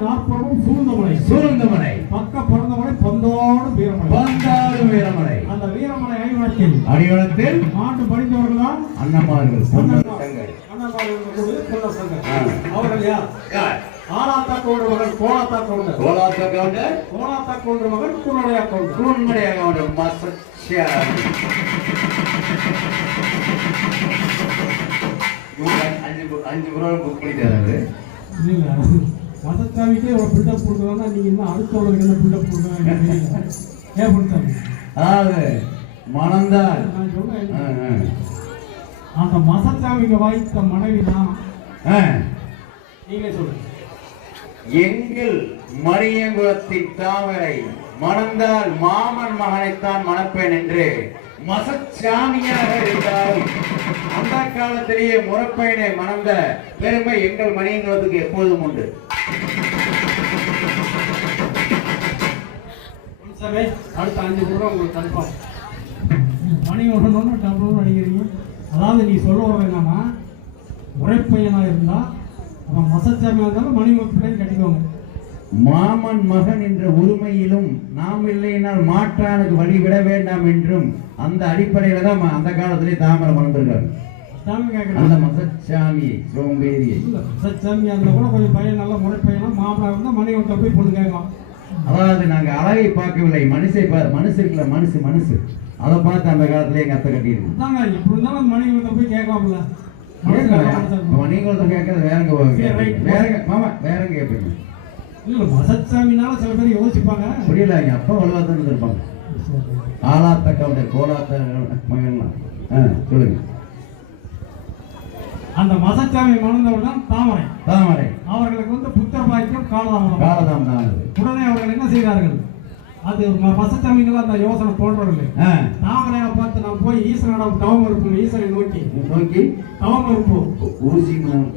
நாற்புறமும் சூழ்ந்தமலை சூழ்ந்தமலை பக்க பிறந்தமலை பந்தோடு வீரமலை பந்தாடு வீரமலை அந்த வீரமலை ஐவனத்தில் அடிவளத்தில். மாட்டு படித்தவர்கள் தான் அன்னமார்கள் பொன்னல் தங்கள் ஆ. அவர்கள் யார்? ஆலாத்தா கவுண்டர் மகன் கோலாத்தா கவுண்டர் கோலாத்த கவுண்டர் கோலாத்தா கவுண்டர் மகன் குன்னடையா கவுண்டர் கூன்மடைய கவுண்டர் மசச்சியார் இவங்க அஞ்சு அஞ்சு புறம் புக் பண்ணி மதச்சாமிக்கே ஒரு பில்டப் கொடுக்குறாங்கன்னா நீங்க இன்னும் அடுத்தவங்களுக்கு என்ன பில்டப் கொடுக்குறாங்க ஏன் கொடுத்தாங்க அதாவது மணந்தால் நான் அந்த மசச்சாமிக்கு வாய்த்த மனைவி தான். நீங்களே சொல்லுங்க. எங்கள் மரியங்குளத்தின் தாமரை மணந்தால் மாமன் மகனைத்தான் மணப்பேன் என்று மசச்சாமியாக இருந்தாலும் அந்த காலத்திலேயே முறப்பயனை மணந்த பெருமை எங்கள் மணியங்குளத்துக்கு எப்போதும் உண்டு. சாமி அடுத்த அஞ்சு கூட உங்களுக்கு கன்ஃபார்ம் மணி ஒன்று டபுள் அடிக்கிறீங்க. அதாவது நீ சொல்ல வர என்னன்னா உரைப்பையனாக இருந்தா அவன் மசச்சாமியாக இருந்தாலும் மணி பிள்ளைங்க கட்டிக்கோங்க. மாமன் மகன் என்ற உரிமையிலும் நாம் இல்லைனால் மாற்றானுக்கு வழிவிட வேண்டாம் என்றும் அந்த அடிப்படையில தான் அந்த காலத்திலே தாமரை மணந்திருக்காரு அந்த சோம்பேறியை. இல்ல, மசச்சாமியாக இருந்தால் கூட கொஞ்சம் பையன் நல்ல முறைப்பையனா மாமனாக இருந்தால் மணி ஒருத்த போய் பொண்ணு கேட்கலாம். அதாவது நாங்க அழகை பார்க்கவில்லை மனுஷை மனுஷு இருக்குல்ல மனுஷு மனுஷு. அதை பார்த்து அந்த காலத்திலே எங்க அத்தை கட்டியிருக்கு. அதாங்க எப்படி இருந்தாலும் மணி ஒருத்த போய் கேட்கலாம்ல நீங்க கேட்கறது வேறங்க. வேறங்க மாமா வேறங்க கேட்பீங்க இல்ல மசச்சாமினால சில பேர் யோசிப்பாங்க. புரியல எங்க அப்பா வலுவாத்தான் இருப்பாங்க ஆலாத்த கவுண்டர் கோலாத்த மகன்லாம். சொல்லுங்க. அந்த மசச்சாமி மணந்தவர் தான் தாமரை. தாமரை. அவர்களுக்கு வந்து புத்திர பாக்கியம் காலதாமதம். காலதாம் தான் அது. உடனே அவர்கள் என்ன செய்தார்கள்? அது மசச்சாமிகள் அந்த யோசனை தோன்றவில்லை தாமரையை பார்த்து நாம் போய் ஈஸ்வரனிடம் தவம் இருப்போம் ஈஸ்வரை நோக்கி. நோக்கி? தவம் இருப்போம் ஊசி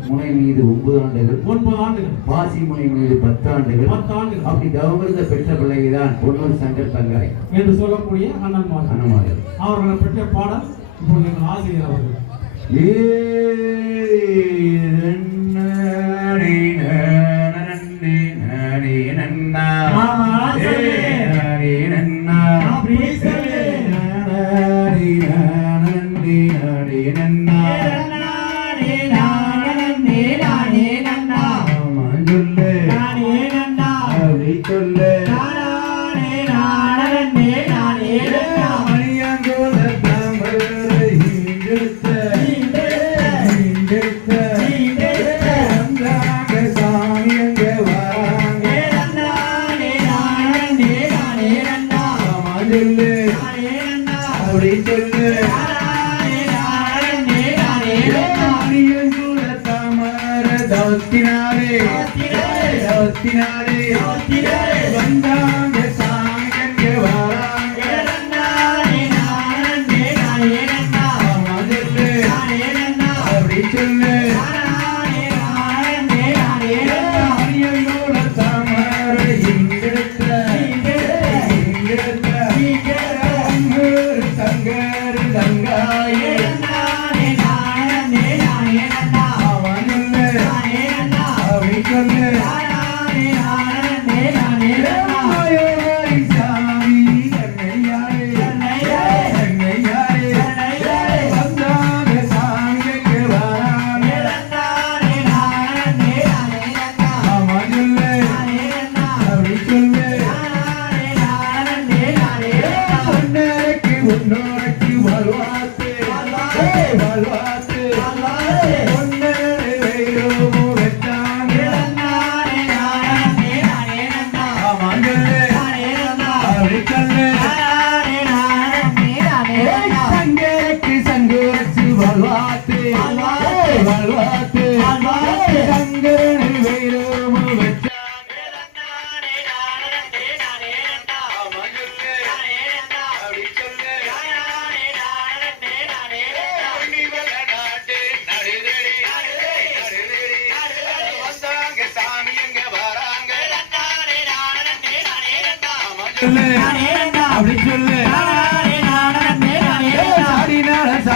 முனை மீது ஒன்பது ஆண்டுகள். ஒன்பது ஆண்டுகள். பாசி முனை மீது பத்து ஆண்டுகள். பத்து ஆண்டுகள். அப்படி தவமிருந்த பெற்ற பிள்ளைதான் பொன்னூர் சங்கர் தங்காய் என்று சொல்லக்கூடிய அண்ணன்மார்கள் அண்ணமார்கள் அவர்களை பற்றிய பாடல் இப்பொழுது எங்கள் ஆசிரியர் அவர்கள். ஆமா, அப்படி சொல்லு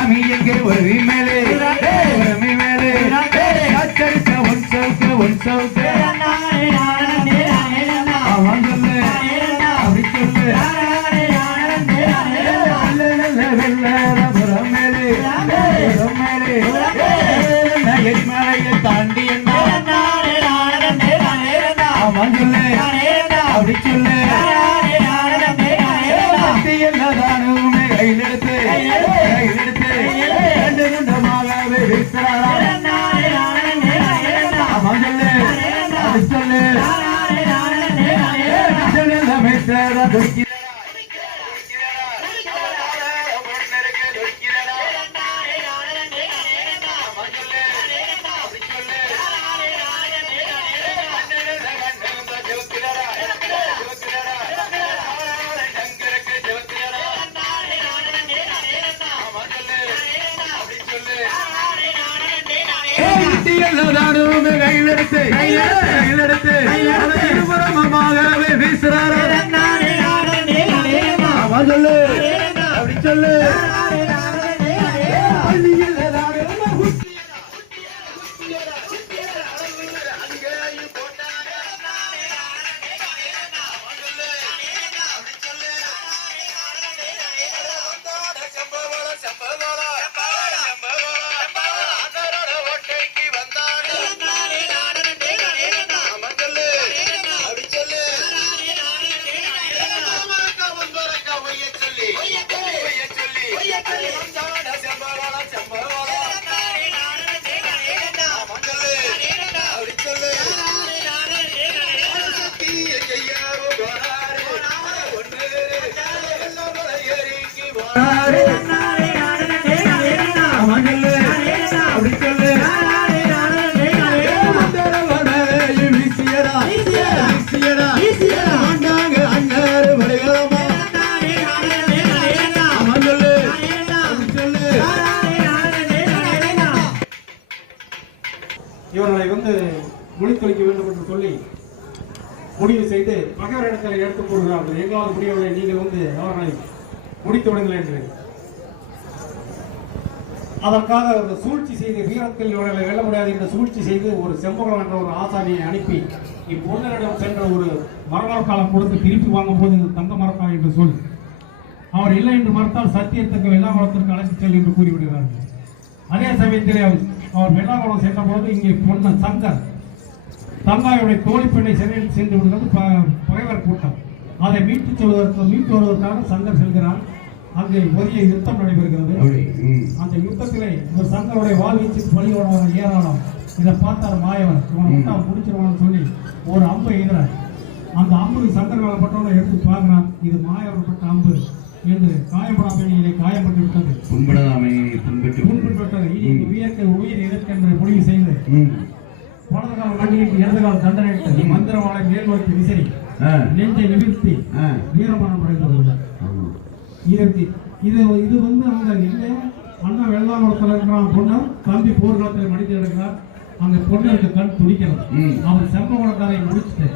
சாமி எங்கே? உறவி மேலே. உறவி மேலே. காத்தடித்த ஒன் சவுக்கு ஒன் சவுக்கு ரெண்டமாகவே வீசுறாரா எல்லாதானுமே கையிலெடுத்து கையிலெடுத்து. அதை இருபுறமாகவே வீசுறாரா சொல்லு. அப்படி சொல்லு. இவர்களை வந்து முடித்தொழிக்க வேண்டும் என்று சொல்லி முடிவு செய்து பகைவரிடத்தில் எடுத்துக் போடுகிறார்கள் எங்களால் முடியவில்லை. நீங்கள் வந்து அவர்களை முடித்து விடுங்கள் என்று அதற்காக ஒரு சூழ்ச்சி செய்து வீரத்தில் இவர்களை வெல்ல முடியாது என்று சூழ்ச்சி செய்து ஒரு செம்பகம் என்ற ஒரு ஆசாரியை அனுப்பி இப்பொன்னரிடம் சென்ற ஒரு மரமரக்காலம் கொடுத்து திருப்பி வாங்கும் போது இது தங்க மரக்காலம் என்று சொல். அவர் இல்லை என்று மறுத்தால் சத்தியத்துக்கு வெள்ளாங்குளத்திற்கு அழைத்து செல் என்று கூறிவிடுகிறார்கள். அதே சமயத்திலே அவர் அவர் வெள்ளாங்குளம் சென்ற போது இங்கே பொன்ன சங்கர் தங்காயுடைய தோழிப்பெண்ணை சிறையில் சென்று விடுகிறது ப- பகைவர் கூட்டம். அதை மீட்டுச் சொல்வதற்கு மீட்டு வருவதற்காக சங்கர் செல்கிறார். அங்கே பெரிய யுத்தம் நடைபெறுகிறது. அந்த யுத்தத்திலே ஒரு சங்கருடைய வாள் வீச்சு பலியோட ஏராளம். இதை பார்த்தார் மாயவன் இவனை விட்டா முடிச்சிருவான்னு சொல்லி ஒரு அம்பை எதிரார் அந்த அம்புக்கு சங்கர் மேலப்பட்டவனை எடுத்து பார்க்கிறான் இது மாயவரப்பட்ட அம்பு என்று காயப்படா பெண்ணிலே காயப்பட்டு விட்டது. புண்படாமை புண்பெற்று முன்பிட்டு இனி இந்த உயிருக்கு உயிர் எதற்கென்று முடிவு செய்து. வலது கால மண்டியிட்டு இடது கால தண்டனை மந்திரவாளை மேல் நோக்கி விசிறி. நெஞ்சை நிமிர்த்தி அடைந்து ஆமா. இதற்கு இது இது வந்து அங்க இல்ல அண்ணா வெள்ளாங்குளத்தில் இருக்கிறான் பொண்ணு தம்பி போர்க்களத்தில் மடித்து கிடக்கிறார் அங்க பொண்ணுக்கு கண் துடிக்கிறது ம். அவர் செம்பகுளக்காரை முடிச்சுட்டு.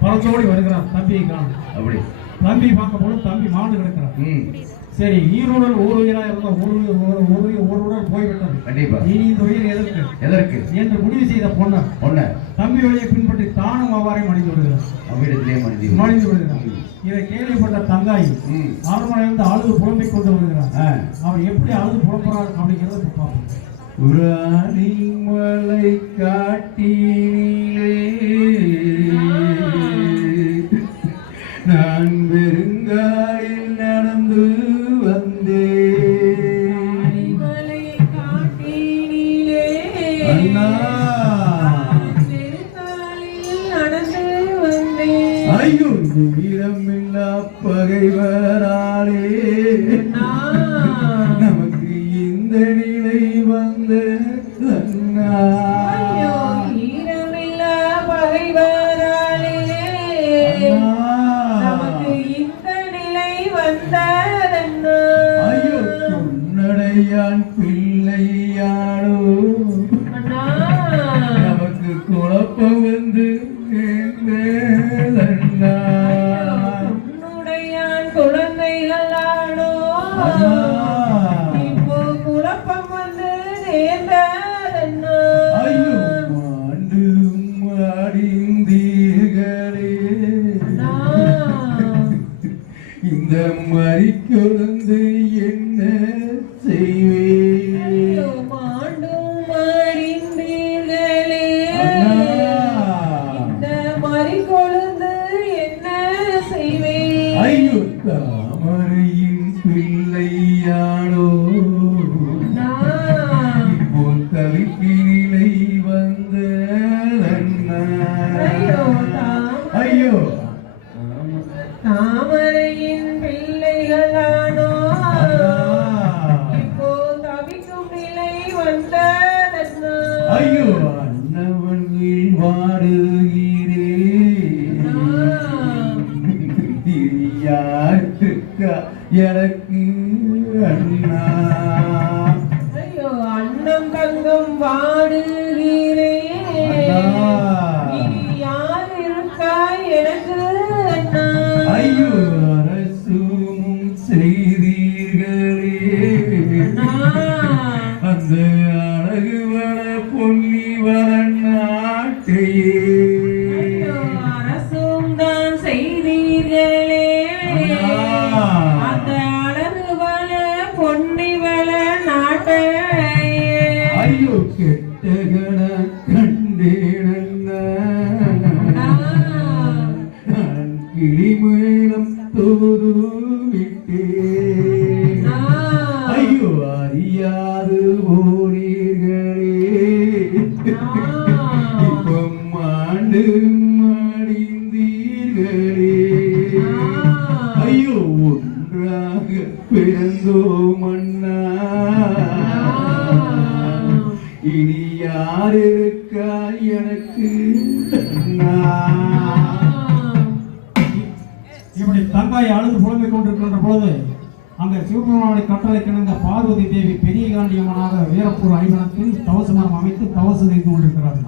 பழத்தோடி வருகிறார் தம்பியை காணும் அப்படி தம்பி பார்க்கும் போது தம்பி மாண்டு கிடக்கிறார் ம். சரி ஈரோடல் ஒரு உயிரா இருந்த ஒரு ஒரு ஒரு ஒரு உடல் போய்விட்டது. கண்டிப்பா. இனி இந்த உயிர் எதற்கு? எதற்கு? என்று முடிவு செய்த பொண்ணு ஒண்ணு தம்பி வழியை பின்பற்றி தானும் அவ்வாறே மடிந்து விடுகிறார் அவ்விடத்திலே மனிதி மடிந்து விடுகிறார் இதை கேள்விப்பட்ட தங்காய். அரண்மனையிலிருந்து அழுது புலம்பிக் கொண்டு வருகிறார். அவர் எப்படி அழுது புலம்புறார் அப்படிங்கிறத பார்ப்போம். புராணி மலை காட்டினிலே ஐயோ வீரமில்லா பகைவராலே. நமக்கு இந்த நிலை பறி கொழுந்து என்ன செய்வேன்? ஐயோ தாமரையின் பிள்ளையாடோ? தவிப்பினிலை வந்த ஐயோ தாமரையின் பிள்ளைகளானோ? இப்போ தவிக்கும் நிலை வந்த ஐயோ எனக்கு அண்ணா. ஐயோ அண்ணம் தங்கம். இனி யார் இருக்கா எனக்கு அண்ணா? ஐயோ அரசும் செய்தீர்களே. அந்த அழகு வள பொன்னி நாட்டையே new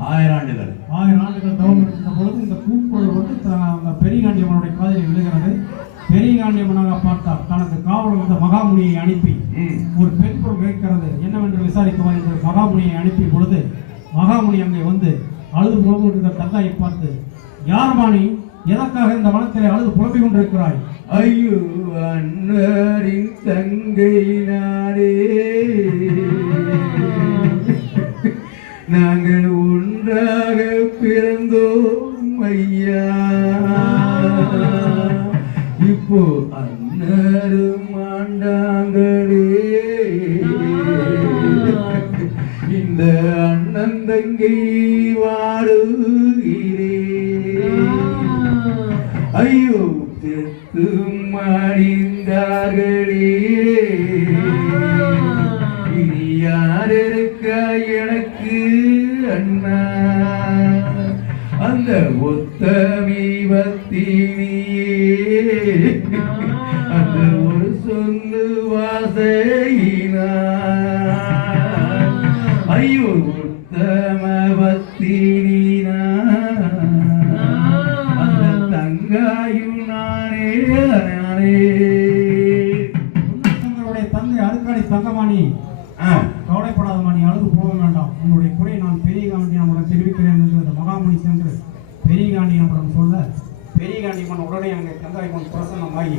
ஆயிரம் ஆண்டுகள். ஆயிரம் ஆண்டுகள் தவம் இருக்கின்ற பொழுது இந்த பூக்குழல் வந்து பெரிய காண்டியம்மனுடைய காதில் விழுகிறது. பெரிய காண்டியம்மனாக பார்த்தார். தனக்கு காவல் வந்த மகாமுனியை அனுப்பி. ஒரு பெண் பொருள் கேட்கிறது. என்னவென்று விசாரிக்குவார் என்று மகாமுனியை அனுப்பிய பொழுது மகாமுனி அங்கே வந்து அழுது புலம்பு இருக்கிற தங்காயை பார்த்து யாரம்மா நீ எதற்காக இந்த வனத்திலே அழுது புலம்பிக் கொண்டிருக்கிறாய் ஐயோ அண்ணரின் தங்கை நாடே நாங்கள் ஒன்றாக பிற எனக்கு அண்ணா. அந்த ஒத்தமி உன்னுடைய குறை நான் பெரிய காண்டியம்மனிடம் தெரிவிக்கிறேன் என்று அந்த மகாமுனி சென்று பெரிய காண்டியம்மனிடம் சொல்ல பெரிய காண்டியம்மன் உடனே அங்கே கங்காயம்மன் பிரசன்னமாகி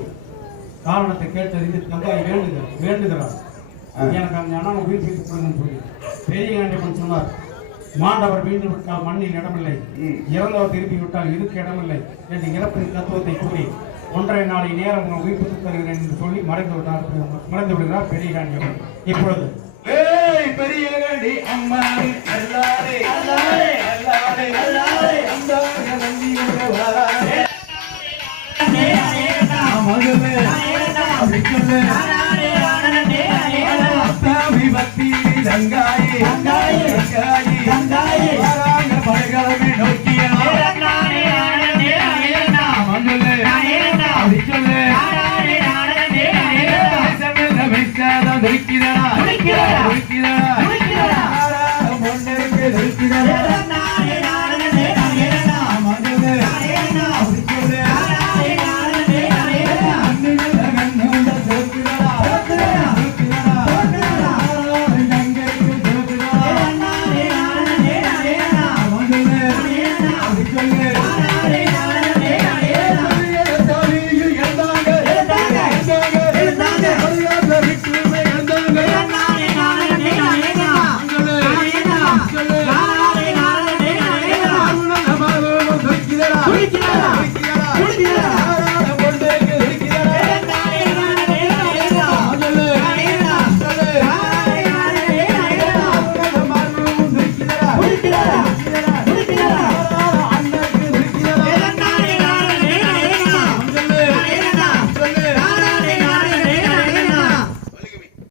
காரணத்தை கேட்டறிந்து கங்காய் வேண்டுக வேண்டுகிறார். எனக்கு அந்த அண்ணனை உயிர் பிடித்துக் கொடுங்கன்னு சொல்லி பெரிய காண்டியம்மன் சொன்னார். மாண்டவர் மீண்டு விட்டால் மண்ணில் இடமில்லை. இறந்தவர் திரும்பி விட்டால் இருக்க இடமில்லை என்று இறப்பின் தத்துவத்தை கூறி ஒன்றரை நாளை நேரம் உங்கள் உயிர்ப்பித்து தருகிறேன் என்று சொல்லி மறைந்து விட்டார். மறைந்து விடுகிறார் பெரிய காண்டியம்மன் இப்பொழுது ஏய் பெரிய கண்டி அம்மா அல்லாரே அல்லாரே அல்லாரே அல்லாரே அந்தாங்க நந்தி மகமே அப்படி சொல்லு